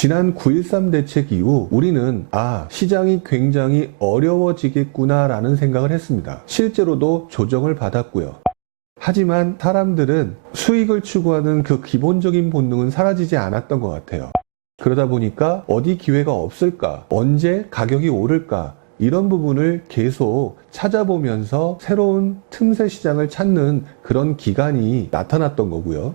지난 9.13 대책 이후 우리는 시장이 굉장히 어려워지겠구나 라는 생각을 했습니다. 실제로도 조정을 받았고요. 하지만 사람들은 수익을 추구하는 그 기본적인 본능은 사라지지 않았던 것 같아요. 그러다 보니까 어디 기회가 없을까? 언제 가격이 오를까? 이런 부분을 계속 찾아보면서 새로운 틈새 시장을 찾는 그런 기간이 나타났던 거고요.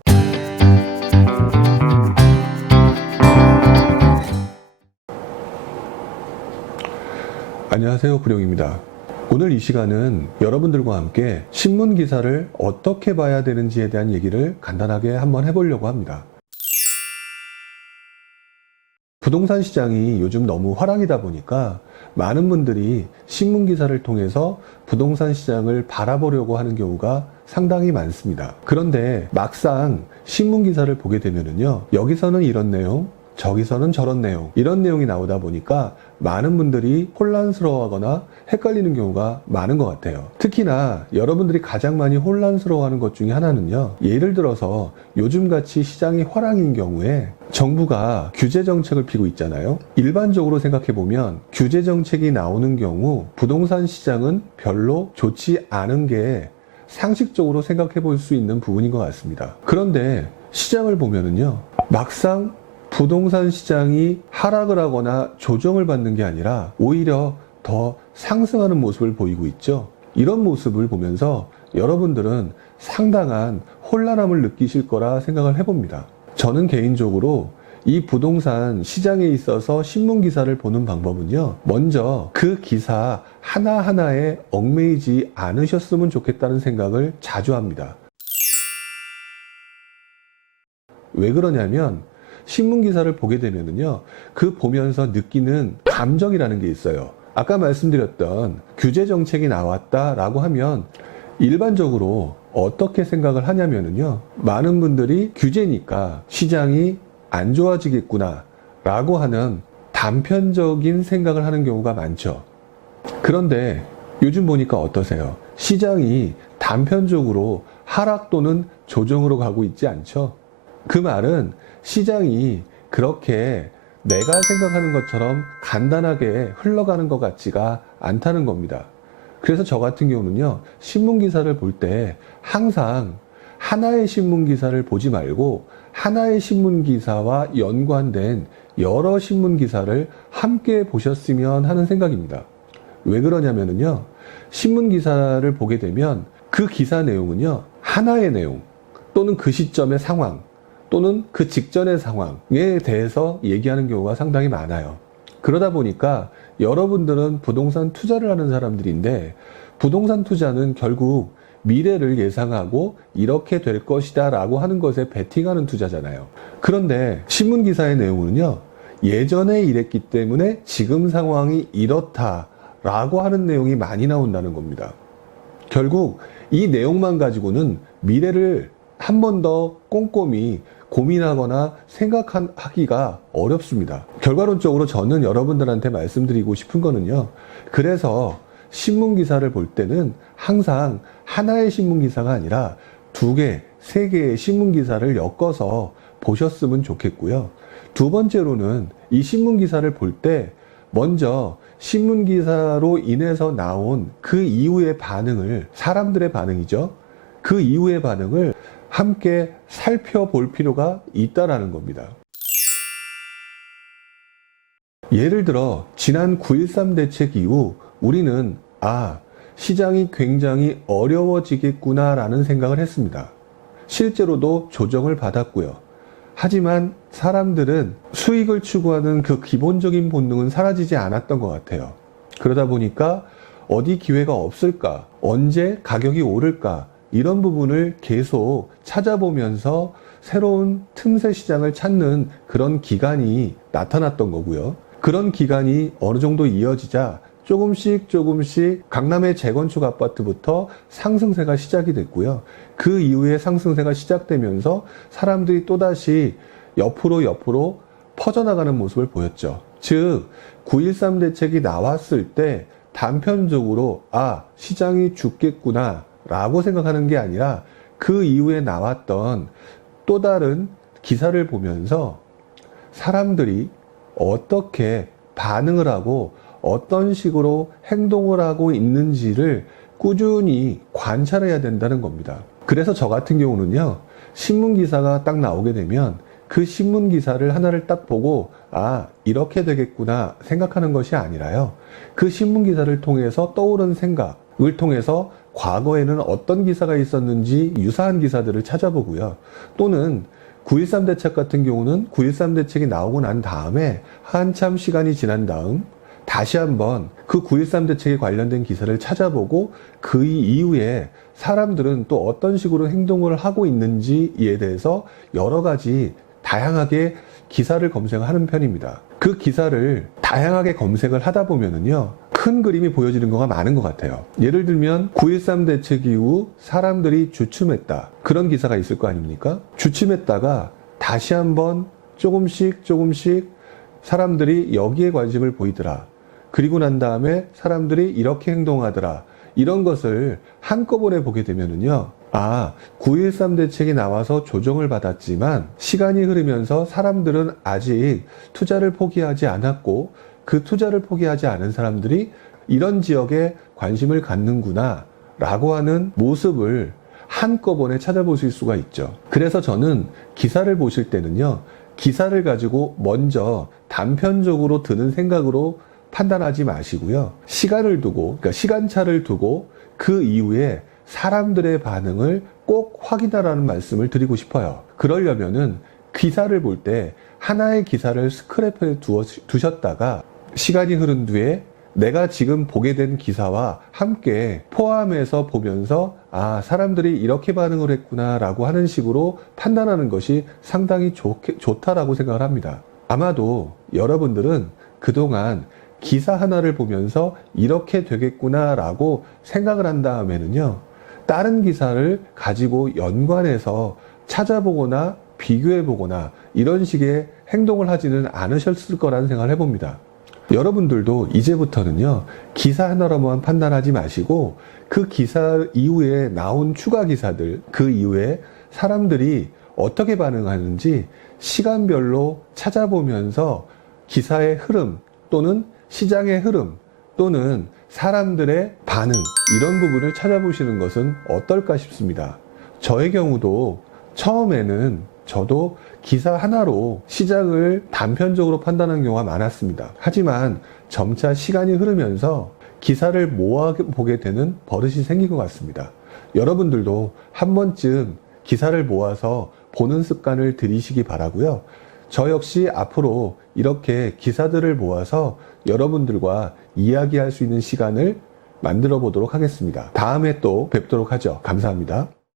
안녕하세요, 구룡입니다. 오늘 이 시간은 여러분들과 함께 신문 기사를 어떻게 봐야 되는지에 대한 얘기를 간단하게 한번 해보려고 합니다. 부동산 시장이 요즘 너무 화랑이다 보니까 많은 분들이 신문 기사를 통해서 부동산 시장을 바라보려고 하는 경우가 상당히 많습니다. 그런데 막상 신문 기사를 보게 되면요, 여기서는 이런 내용, 저기서는 저런 내용, 이런 내용이 나오다 보니까 많은 분들이 혼란스러워하거나 헷갈리는 경우가 많은 것 같아요. 특히나 여러분들이 가장 많이 혼란스러워하는 것 중에 하나는요, 예를 들어서 요즘같이 시장이 화랑인 경우에 정부가 규제 정책을 피고 있잖아요. 일반적으로 생각해보면 규제 정책이 나오는 경우 부동산 시장은 별로 좋지 않은 게 상식적으로 생각해 볼 수 있는 부분인 것 같습니다. 그런데 시장을 보면은요, 막상 부동산 시장이 하락을 하거나 조정을 받는 게 아니라 오히려 더 상승하는 모습을 보이고 있죠. 이런 모습을 보면서 여러분들은 상당한 혼란함을 느끼실 거라 생각을 해봅니다. 저는 개인적으로 이 부동산 시장에 있어서 신문 기사를 보는 방법은요, 먼저 그 기사 하나하나에 얽매이지 않으셨으면 좋겠다는 생각을 자주 합니다. 왜 그러냐면 신문 기사를 보게 되면은요, 그 보면서 느끼는 감정이라는 게 있어요. 아까 말씀드렸던 규제 정책이 나왔다라고 하면 일반적으로 어떻게 생각을 하냐면은요, 많은 분들이 규제니까 시장이 안 좋아지겠구나 라고 하는 단편적인 생각을 하는 경우가 많죠. 그런데 요즘 보니까 어떠세요? 시장이 단편적으로 하락 또는 조정으로 가고 있지 않죠? 그 말은 시장이 그렇게 내가 생각하는 것처럼 간단하게 흘러가는 것 같지가 않다는 겁니다. 그래서 저 같은 경우는요, 신문 기사를 볼 때 항상 하나의 신문 기사를 보지 말고 하나의 신문 기사와 연관된 여러 신문 기사를 함께 보셨으면 하는 생각입니다. 왜 그러냐면요, 신문 기사를 보게 되면 그 기사 내용은요, 하나의 내용 또는 그 시점의 상황 또는 그 직전의 상황에 대해서 얘기하는 경우가 상당히 많아요. 그러다 보니까 여러분들은 부동산 투자를 하는 사람들인데, 부동산 투자는 결국 미래를 예상하고 이렇게 될 것이다 라고 하는 것에 베팅하는 투자잖아요. 그런데 신문 기사의 내용은요, 예전에 이랬기 때문에 지금 상황이 이렇다 라고 하는 내용이 많이 나온다는 겁니다. 결국 이 내용만 가지고는 미래를 한 번 더 꼼꼼히 고민하거나 생각하기가 어렵습니다. 결과론적으로 저는 여러분들한테 말씀드리고 싶은 거는요, 그래서 신문 기사를 볼 때는 항상 하나의 신문 기사가 아니라 2개, 3개의 신문 기사를 엮어서 보셨으면 좋겠고요. 두 번째로는 이 신문 기사를 볼 때 먼저 신문 기사로 인해서 나온 그 이후의 반응을, 사람들의 반응이죠, 그 이후의 반응을 함께 살펴볼 필요가 있다라는 겁니다. 예를 들어 지난 9.13 대책 이후 우리는 시장이 굉장히 어려워지겠구나 라는 생각을 했습니다. 실제로도 조정을 받았고요. 하지만 사람들은 수익을 추구하는 그 기본적인 본능은 사라지지 않았던 것 같아요. 그러다 보니까 어디 기회가 없을까? 언제 가격이 오를까? 이런 부분을 계속 찾아보면서 새로운 틈새 시장을 찾는 그런 기간이 나타났던 거고요. 그런 기간이 어느 정도 이어지자 조금씩 강남의 재건축 아파트부터 상승세가 시작이 됐고요. 그 이후에 상승세가 시작되면서 사람들이 또다시 옆으로 퍼져나가는 모습을 보였죠. 즉 9.13 대책이 나왔을 때 단편적으로 시장이 죽겠구나 라고 생각하는 게 아니라 그 이후에 나왔던 또 다른 기사를 보면서 사람들이 어떻게 반응을 하고 어떤 식으로 행동을 하고 있는지를 꾸준히 관찰해야 된다는 겁니다. 그래서 저 같은 경우는요, 신문기사가 딱 나오게 되면 그 신문기사를 하나를 딱 보고 아, 이렇게 되겠구나 생각하는 것이 아니라요, 그 신문기사를 통해서 떠오른 생각을 통해서 과거에는 어떤 기사가 있었는지 유사한 기사들을 찾아보고요. 또는 9.13 대책 같은 경우는 9.13 대책이 나오고 난 다음에 한참 시간이 지난 다음 다시 한번 그 9.13 대책에 관련된 기사를 찾아보고 그 이후에 사람들은 또 어떤 식으로 행동을 하고 있는지에 대해서 여러 가지 다양하게 기사를 검색하는 편입니다. 그 기사를 다양하게 검색을 하다 보면은요, 큰 그림이 보여지는 거가 많은 것 같아요. 예를 들면 9.13 대책 이후 사람들이 주춤했다, 그런 기사가 있을 거 아닙니까? 주춤했다가 다시 한번 조금씩 사람들이 여기에 관심을 보이더라, 그리고 난 다음에 사람들이 이렇게 행동하더라, 이런 것을 한꺼번에 보게 되면은요, 아, 9.13 대책이 나와서 조정을 받았지만 시간이 흐르면서 사람들은 아직 투자를 포기하지 않았고 그 투자를 포기하지 않은 사람들이 이런 지역에 관심을 갖는구나 라고 하는 모습을 한꺼번에 찾아보실 수가 있죠. 그래서 저는 기사를 보실 때는요, 기사를 가지고 먼저 단편적으로 드는 생각으로 판단하지 마시고요, 시간을 두고, 그러니까 시간차를 두고 그 이후에 사람들의 반응을 꼭 확인하라는 말씀을 드리고 싶어요. 그러려면은 기사를 볼 때 하나의 기사를 스크랩에 두셨다가 시간이 흐른 뒤에 내가 지금 보게 된 기사와 함께 포함해서 보면서 아, 사람들이 이렇게 반응을 했구나 라고 하는 식으로 판단하는 것이 상당히 좋다라고 생각을 합니다. 아마도 여러분들은 그동안 기사 하나를 보면서 이렇게 되겠구나 라고 생각을 한 다음에는요, 다른 기사를 가지고 연관해서 찾아보거나 비교해보거나 이런 식의 행동을 하지는 않으셨을 거라는 생각을 해봅니다. 여러분들도 이제부터는요, 기사 하나로만 판단하지 마시고 그 기사 이후에 나온 추가 기사들, 그 이후에 사람들이 어떻게 반응하는지 시간별로 찾아보면서 기사의 흐름 또는 시장의 흐름 또는 사람들의 반응, 이런 부분을 찾아보시는 것은 어떨까 싶습니다. 저의 경우도 처음에는 저도 기사 하나로 시장을 단편적으로 판단하는 경우가 많았습니다. 하지만 점차 시간이 흐르면서 기사를 모아보게 되는 버릇이 생긴 것 같습니다. 여러분들도 한 번쯤 기사를 모아서 보는 습관을 들이시기 바라고요. 저 역시 앞으로 이렇게 기사들을 모아서 여러분들과 이야기할 수 있는 시간을 만들어 보도록 하겠습니다. 다음에 또 뵙도록 하죠. 감사합니다.